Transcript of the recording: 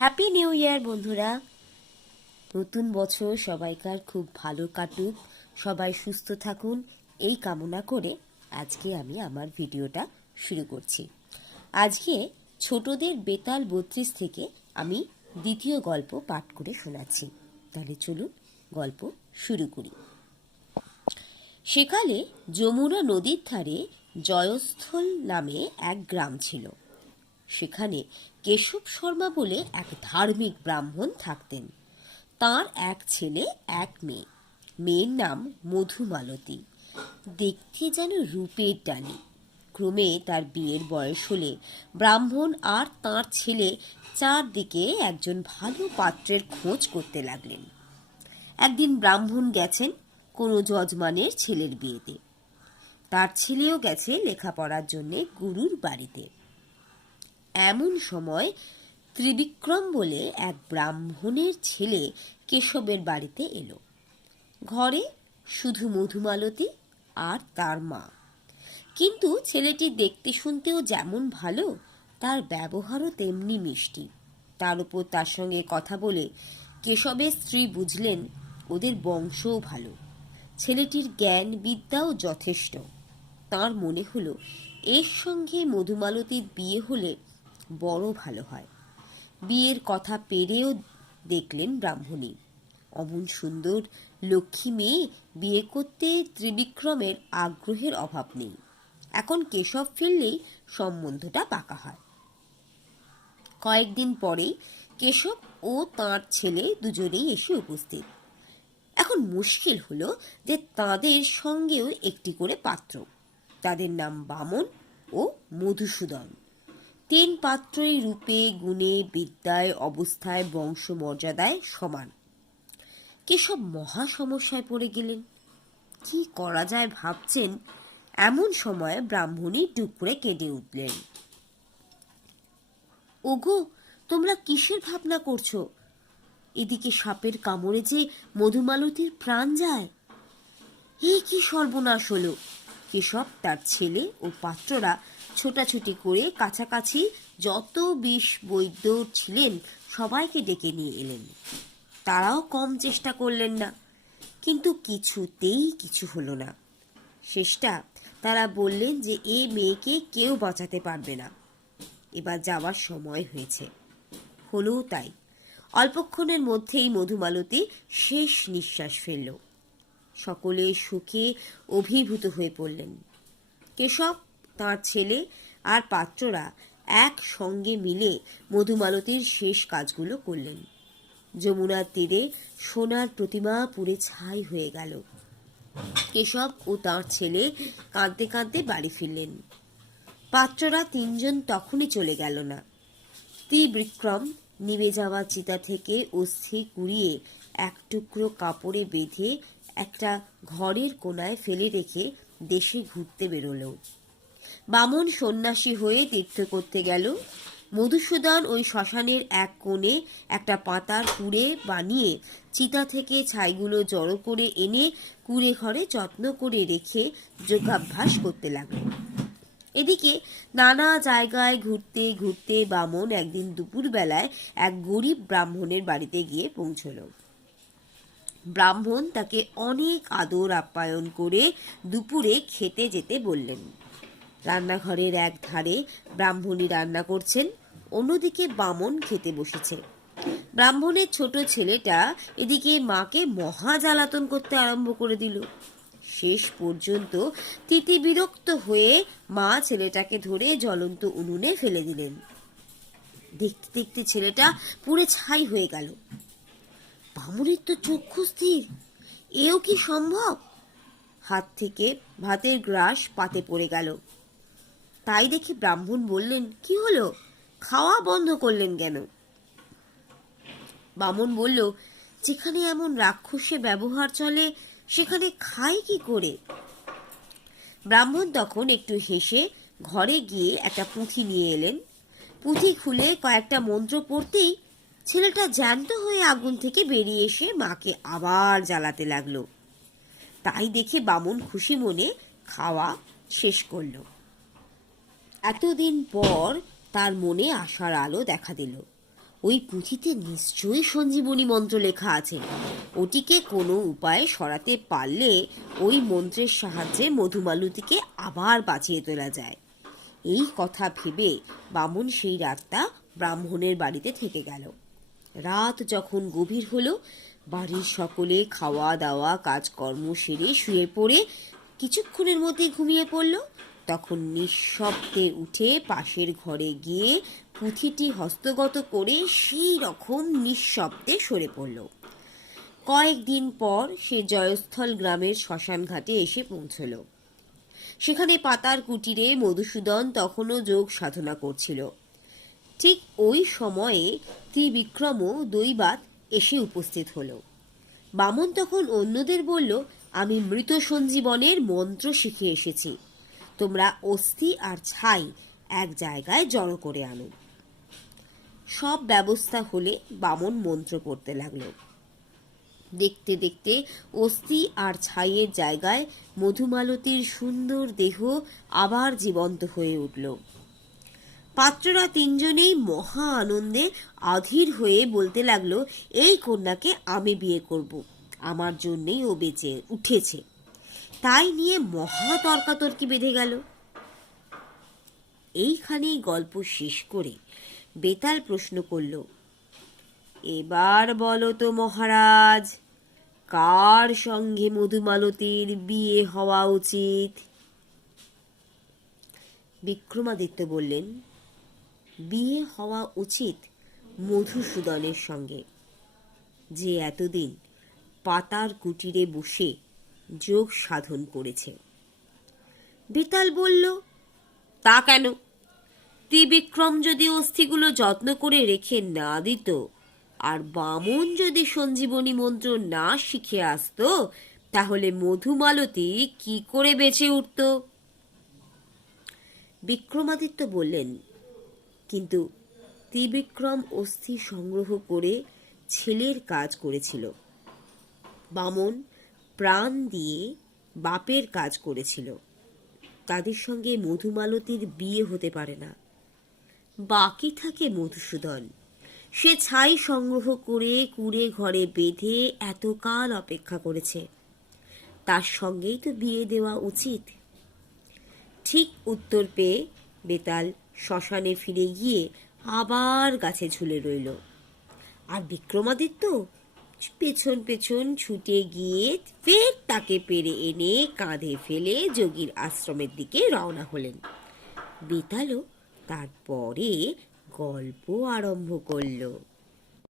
Happy new year বন্ধুরা। নতুন বছর সবাইকার খুব ভালো কাটুক, সবাই সুস্থ থাকুন এই কামনা করে আজকে আমি আমার ভিডিওটা শুরু করছি। আজকে ছোটদের বেতাল 32 থেকে আমি দ্বিতীয় গল্প পাঠ করে শোনাচ্ছি। তাহলে চলুন গল্প শুরু করি। সেকালে যমুনা নদীর ধারে জয়স্থল নামে এক গ্রাম ছিল। সেখানে কেশব শর্মা বলে এক ধার্মিক ব্রাহ্মণ থাকতেন। তার এক ছেলে এক মেয়ে। মেয়ের নাম মধুমালতী। দেখতে যেন রূপের ডালি। ক্রমে তার বিয়ের বয়স হলে ব্রাহ্মণ আর তার ছেলে চারদিকে একজন ভালো পাত্রের খোঁজ করতে লাগলেন। একদিন ব্রাহ্মণ গেছেন কোনো যজমানের ছেলের বিয়েতে। তার ছেলেও গেছে লেখাপড়ার জন্যে গুরুর বাড়িতে। এমন সময় ত্রিবিক্রম বলে এক ব্রাহ্মণের ছেলে কেশবের বাড়িতে এলো। ঘরে শুধু মধুমালতী আর তার মা। কিন্তু ছেলেটি দেখতে শুনতেও যেমন ভালো, তার ব্যবহারও তেমনি মিষ্টি। তার উপর তার সঙ্গে কথা বলে কেশবের স্ত্রী বুঝলেন ওদের বংশও ভালো, ছেলেটির জ্ঞান বিদ্যাও যথেষ্ট। তার মনে হলো এর সঙ্গে মধুমালতীর বিয়ে হলে বড় ভালো হয়। বিয়ের কথা পেরেও দেখলেন ব্রাহ্মণী। অমন সুন্দর লক্ষ্মী মেয়ে বিয়ে করতে ত্রিবিক্রমের আগ্রহের অভাব নেই। এখন কেশব ফিরলেই সম্বন্ধটা পাকা হয়। কয়েকদিন পরেই কেশব ও তাঁর ছেলে দুজনেই এসে উপস্থিত। এখন মুশকিল হলো যে তাদের সঙ্গেও একটি করে পাত্র। তাদের নাম বামন ও মধুসূদন। তিন পাত্রই রূপে গুণে বিদ্যায় অবস্থায় বংশমর্যাদায় সমান। কেশব মহা সমস্যায় পড়ে গেলেন। কি করা যায় ভাবছেন, এমন সময় ব্রাহ্মণী টুক করে কেঁদে উঠলেন। ওগো, তোমরা কিসের ভাবনা করছো? এদিকে সাপের কামড়ে যে মধুমালতীর প্রাণ যায়। এ কি সর্বনাশ হলো! কেশব, তার ছেলে ও পাত্ররা ছোটাছুটি করে কাছাকাছি যত বিষ বৈদ্য ছিলেন সবাইকে ডেকে নিয়ে এলেন। তারাও কম চেষ্টা করলেন না, কিন্তু কিছুতেই কিছু হলো না। শেষটা তারা বললেন যে এ মেয়েকে কেউ বাঁচাতে পারবে না, এবার যাওয়ার সময় হয়েছে। হলোও তাই। অল্পক্ষণের মধ্যেই মধুমালতী শেষ নিঃশ্বাস ফেলল। সকলে সুখে অভিভূত হয়ে পড়লেন। কেশব, তাঁর ছেলে আর পাত্ররা একসঙ্গে মিলে মধুমালতীর শেষ কাজগুলো করলেন। যমুনার তীরে সোনার প্রতিমা পুড়ে ছাই হয়ে গেল। কেশব ও তাঁর ছেলে কাঁদতে কাঁদতে বাড়ি ফিরলেন। পাত্ররা তিনজন তখনই চলে গেল না। ত্রিবিক্রম নিভে যাওয়া চিতা থেকে অস্থি কুড়িয়ে এক টুকরো কাপড়ে বেঁধে একটা ঘরের কোনায় ফেলে রেখে দেশে ঘুরতে বেরোলো। বামন সন্ন্যাসী হয়ে তীর্থ করতে গেল। মধুসূদন ওই শ্মশানের এক কোণে একটা পাতার কুড়ে বানিয়ে চিতা থেকে ছাইগুলো জড়ো করে এনে কুড়ে ঘরে যত্ন করে রেখে যোগাভ্যাস করতে লাগলো। এদিকে নানা জায়গায় ঘুরতে ঘুরতে বামন একদিন দুপুরবেলায় এক গরিব ব্রাহ্মণের বাড়িতে গিয়ে পৌঁছল। ব্রাহ্মণ তাকে অনেক আদর আপ্যায়ন করে দুপুরে খেতে যেতে বললেন। রান্নাঘরের এক ধারে ব্রাহ্মণী রান্না করছেন, অন্যদিকে বামন খেতে বসেছে। ব্রাহ্মণের ছোট ছেলেটা এদিকে মাকে মহা জ্বালাতন করতে আরম্ভ করে দিল। শেষ পর্যন্ত তিতি বিরক্ত হয়ে মা ছেলেটাকে ধরে জ্বলন্ত উনুনে ফেলে দিলেন। দেখতে দেখতে ছেলেটা পুড়ে ছাই হয়ে গেল। বামুনের তো চক্ষু স্থির, এও কি সম্ভব? হাত থেকে ভাতের গ্রাস পাতে পড়ে গেল। তাই দেখে ব্রাহ্মণ বললেন, কি হলো, খাওয়া বন্ধ করলেন কেন? বামন বলল, যেখানে এমন রাক্ষসে ব্যবহার চলে সেখানে খাই কি করে? ব্রাহ্মণ তখন একটু হেসে ঘরে গিয়ে একটা পুঁথি নিয়ে এলেন। পুঁথি খুলে কয়েকটা মন্ত্র পড়তেই ছেলেটা জ্যান্ত হয়ে আগুন থেকে বেরিয়ে এসে মাকে আবার জ্বালাতে লাগলো। তাই দেখে বামন খুশি মনে খাওয়া শেষ করল। এতদিন পর তার মনে আশার আলো দেখা দিল। ওই পুঁথিতে নিশ্চয়ই সঞ্জীবনী মন্ত্র লেখা আছে। ওটিকে কোনো উপায়ে সরাতে পারলে ওই মন্ত্রের সাহায্যে মধুমালতীকে আবার বাঁচিয়ে তোলা যায়। এই কথা ভেবে বামন সেই রাতটা ব্রাহ্মণের বাড়িতে থেকে গেল। রাত যখন গভীর হলো, বাড়ির সকলে খাওয়া দাওয়া কাজকর্ম সেরে শুয়ে পড়ে কিছুক্ষণের মধ্যে ঘুমিয়ে পড়ল। তখন নিঃশব্দে উঠে পাশের ঘরে গিয়ে পুঁথিটি হস্তগত করে সেই রকম নিঃশব্দে সরে পড়ল। কয়েকদিন পর সে জয়স্থল গ্রামের শ্মশান ঘাটে এসে পৌঁছল। সেখানে পাতার কুটিরে মধুসূদন তখনও যোগ সাধনা করছিল। ঠিক ওই সময়ে ত্রিবিক্রমও দৈবাৎ এসে উপস্থিত হল। বামন তখন অন্যদের বলল, আমি মৃত সঞ্জীবনের মন্ত্র শিখে এসেছি, তোমরা অস্থি আর ছাই এক জায়গায় জড়ো করে আনো। সব ব্যবস্থা হলে বামন মন্ত্র পড়তে লাগলো। দেখতে দেখতে অস্থি আর ছাইয়ের জায়গায় মধুমালতীর সুন্দর দেহ আবার জীবন্ত হয়ে উঠল। পাত্ররা তিনজনেই মহা আনন্দে অধীর হয়ে বলতে লাগলো, এই কন্যাকে আমি বিয়ে করব, আমার জন্যেই ও বেঁচে উঠেছে। তাই নিয়ে মহা তর্কাতর্কি বেঁধে গেল। এইখানেই গল্প শেষ করে বেতাল প্রশ্ন করল, এবার বলো তো মহারাজ, কার সঙ্গে মধুমালতীর বিয়ে হওয়া উচিত? বিক্রমাদিত্য বললেন, বিয়ে হওয়া উচিত মধুসূদনের সঙ্গে, যে এতদিন পাতার কুটিরে বসে যোগ সাধন করেছে। বেতাল বলল, তা কেন? ত্রিবিক্রম যদি অস্থিগুলো যত্ন করে রেখে না দিত, আর বামন যদি সঞ্জীবনী মন্ত্র না শিখে আসতো, তাহলে মধুমালতী কি করে বেঁচে উঠত? বিক্রমাদিত্য বললেন, কিন্তু ত্রিবিক্রম অস্থি সংগ্রহ করে ছেলের কাজ করেছিল, বামন প্রাণ দিয়ে বাপের কাজ করেছিল, তাদের সঙ্গে মধুমালতীর বিয়ে হতে পারে না। বাকি থাকে মধুসূদন, সে ছাই সংগ্রহ করে কুড়ে ঘরে বেঁধে এতকাল অপেক্ষা করেছে, তার সঙ্গেই তো বিয়ে দেওয়া উচিত। ঠিক উত্তর পেয়ে বেতাল শ্মশানে ফিরে গিয়ে আবার গাছে ঝুলে রইল, আর বিক্রমাদিত্য পেছন পেছন ছুটে গিয়ে ফের তাকে পেরে এনে কাঁধে ফেলে যোগীর আশ্রমের দিকে রওনা হলেন। বেতালও তারপরে গল্প আরম্ভ করল।